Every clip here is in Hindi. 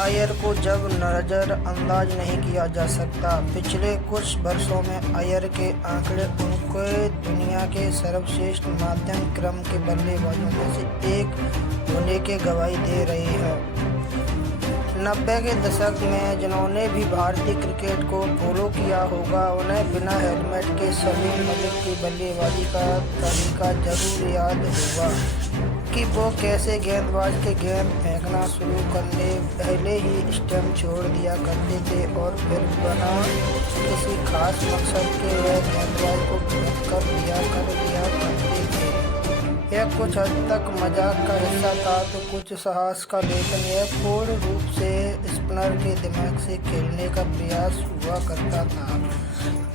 अय्यर को जब नज़रअंदाज नहीं किया जा सकता। पिछले कुछ वर्षों में अय्यर के आंकड़े उनके दुनिया के सर्वश्रेष्ठ मध्यम क्रम के बल्लेबाजों में से एक होने की गवाही दे रहे हैं। 90 के दशक में जिन्होंने भी भारतीय क्रिकेट को फॉलो किया होगा, उन्हें बिना हेलमेट के सलीम मलिक की बल्लेबाजी का तरीका जरूर याद होगा कि वो कैसे गेंदबाज के गेंद फेंकना शुरू करने पहले ही स्टंप छोड़ दिया करते थे और फिर बिना किसी खास मकसद के वह गेंदबाज को फेंक कर दिया करते थे। यह कुछ हद तक मजाक का हिस्सा था तो कुछ साहस का, लेकिन यह पूर्ण रूप से स्पिनर के दिमाग से खेलने का प्रयास हुआ करता था।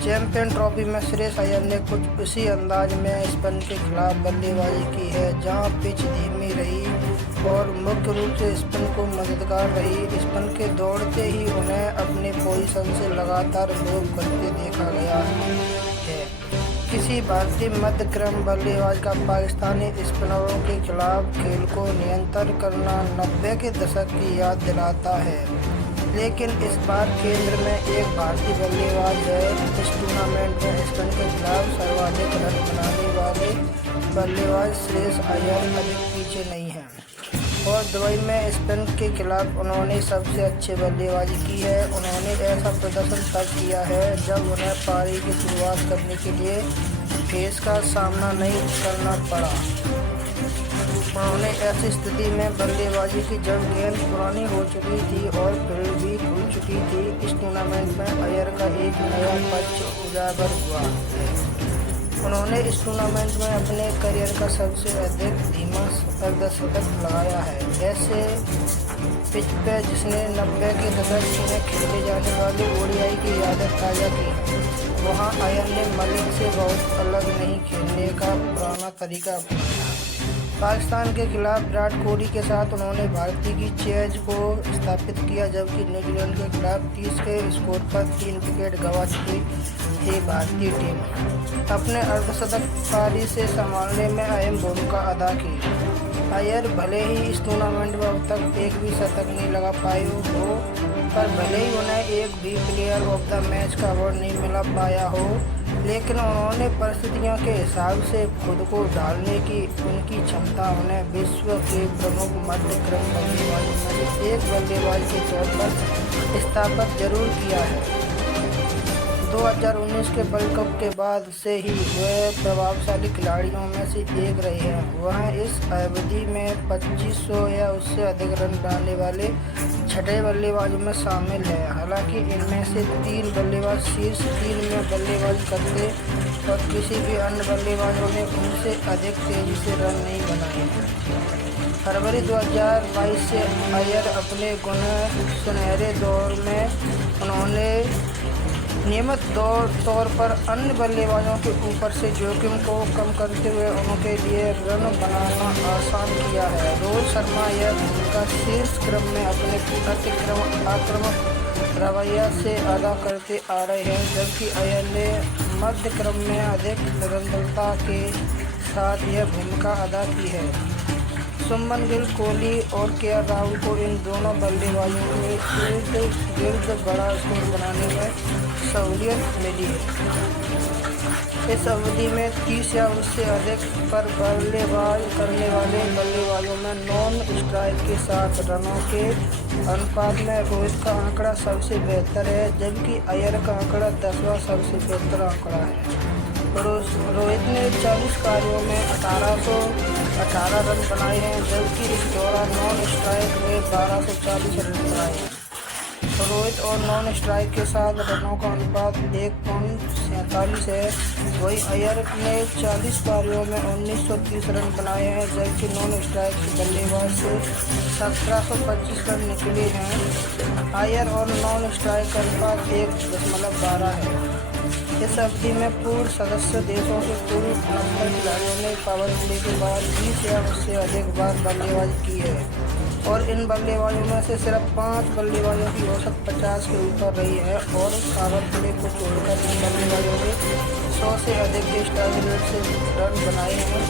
चैंपियन ट्रॉफी में श्रेयस अय्यर ने कुछ उसी अंदाज में स्पिन के खिलाफ बल्लेबाजी की है, जहां पिच धीमी रही और मुख्य रूप से स्पिन को मददगार रही। स्पिन के दौड़ते ही उन्हें अपने पोजीशन से लगातार मूव करते देखा गया है। किसी भारतीय मध्य क्रम बल्लेबाज का पाकिस्तानी स्पिनरों के खिलाफ खेल को नियंत्रित करना 90 के दशक की याद दिलाता है, लेकिन इस बार केंद्र में एक भारतीय बल्लेबाज है। इस टूर्नामेंट में स्पिन के खिलाफ सर्वाधिक रन बनाने वाले बल्लेबाज श्रेयस अय्यर अधिक पीछे नहीं हैं और दुबई में स्पिन के खिलाफ उन्होंने सबसे अच्छी बल्लेबाजी की है। उन्होंने ऐसा प्रदर्शन तब किया है जब उन्हें पारी की शुरुआत करने के लिए पेस का सामना नहीं करना पड़ा। उन्होंने ऐसी स्थिति में बल्लेबाजी की जब गेंद पुरानी हो चुकी थी और फील्ड भी खुल चुकी थी। इस टूर्नामेंट में अय्यर का एक नया पक्ष उजागर हुआ। उन्होंने इस टूर्नामेंट में अपने करियर का सबसे अधिक धीमा अर्धशतक लगाया है। ऐसे पिच पे जिसने 90 के दशक में खेले जाने वाले ओडीआई की यादें ताज़ा की हैं, वहाँ अय्यर ने मलिक से बहुत अलग नहीं खेलने का पुराना तरीका अपनाया। पाकिस्तान के खिलाफ विराट कोहली के साथ उन्होंने भारतीय की चेज को स्थापित किया, जबकि न्यूजीलैंड के खिलाफ 30 के स्कोर पर 3 विकेट गंवा चुकी थी। भारतीय टीम अपने अर्धशतक पारी से संभालने में अहम भूमिका अदा की। अय्यर भले ही इस टूर्नामेंट में अब तक एक भी शतक नहीं लगा पाए हो, पर भले ही उन्हें एक भी प्लेयर ऑफ द मैच का अवार्ड नहीं मिला पाया हो, लेकिन उन्होंने परिस्थितियों के हिसाब से खुद को ढालने की उनकी क्षमता उन्हें विश्व के प्रमुख मध्य क्रम बल्लेबाजों में से एक बल्लेबाज के तौर पर स्थापित जरूर किया है। 2019 के वर्ल्ड कप के बाद से ही वे प्रभावशाली खिलाड़ियों में से एक रहे हैं। वह इस अवधि में 2500 या उससे अधिक रन बनाने वाले छठे बल्लेबाजों में शामिल है। हालांकि इनमें से 3 बल्लेबाज शीर्ष 3 में बल्लेबाजी करते और किसी भी अन्य बल्लेबाजों ने उनसे अधिक तेजी से रन नहीं बनाए हैं। फरवरी 2022 से अय्यर अपने सुनहरे दौर में उन्होंने नियमित तौर पर अन्य बल्लेबाजों के ऊपर से जोखिम को कम करते हुए उनके लिए रन बनाना आसान किया है। रोहित शर्मा यह भूमिका शीर्ष क्रम में अपने अतिक्रम आक्रामक रवैया से अदा करते आ रहे हैं, जबकि अय्यर ने मध्य क्रम में अधिक निरंतरता के साथ यह भूमिका अदा की है। शुभमन गिल, कोहली और केएल राहुल को इन दोनों बल्लेबाजों के इर्द गिर्द बड़ा स्कोर बनाने में सहूलियत मिली है। इस अवधि में 30 या उससे अधिक पर बल्लेबाज करने वाले बल्लेबाजों में नॉन स्ट्राइक के साथ रनों के अनुपात में रोहित का आंकड़ा सबसे बेहतर है, जबकि अय्यर का आंकड़ा 10वां सबसे बेहतर आंकड़ा है। रोहित ने 40 कार्यों में 1818 रन बनाए हैं, जबकि इस दौरान नॉन स्ट्राइक में 1240 रन बनाए हैं। रोहित और नॉन स्ट्राइक के साथ रनों का अनुपात 1.47 है। वहीं अय्यर ने 40 पारियों में 1930 रन बनाए हैं, जबकि नॉन स्ट्राइक के बल्लेबाज से 1725 रन निकले हैं। अय्यर और नॉन स्ट्राइक का अनुपात 1.12 है। इस अवधि में पूर्व सदस्य देशों के कुल 69 खिलाड़ियों ने पावर प्ले के बाद 20 या उससे अधिक बार बल्लेबाजी की है और इन बल्लेबाजों में से सिर्फ 5 बल्लेबाजों की औसत 50 के ऊपर रही है और पावर प्ले को छोड़कर इन बल्लेबाजों ने 100 से अधिक के स्ट्राइक रेट से रन बनाए हैं।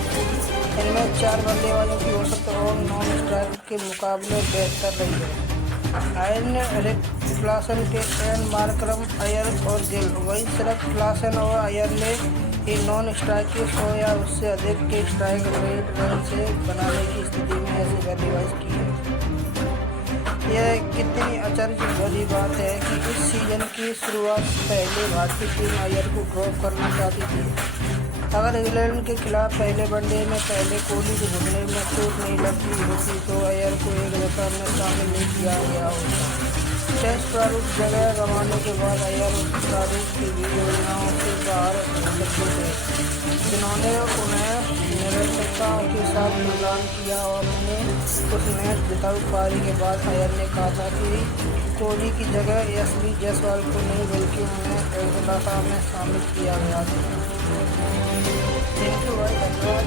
इनमें 4 बल्लेबाजों की औसत और नॉन स्ट्राइक के मुकाबले बेहतर रही है। आयर ने रिक क्लासन के एन मार्करम अयर और गिल, वहीं सिर्फ क्लासन और अयर ने ही नॉन स्ट्राइक के 100 या उससे अधिक के स्ट्राइक रेट रन से बनाने की स्थिति में ऐसी बल्लेबाजी की है। यह कितनी अचरज भरी बात है कि इस सीजन की शुरुआत पहले भारतीय टीम अयर को ड्रॉप करना चाहती थी। अगर इंग्लैंड के खिलाफ पहले वनडे में पहले कोहली के घुटने में चोट नहीं लगती होती तो अयर को एक दफा में शामिल नहीं किया गया होता। टेस्ट प्रारूप जगह गंवाने के बाद अयर उस प्रारूप की भी योजनाओं से बाहर हो सकते थे, जिन्होंने उन्हें निरंतरता के साथ प्रदान किया और उन्हें उस मैच विदाउट पारी के बाद अयर ने कहा था कि कोहली की जगह यशवी जायसवाल को नहीं बल्कि उन्हें एक दफा में शामिल किया गया था। थैंक यू भाई, धन्यवाद।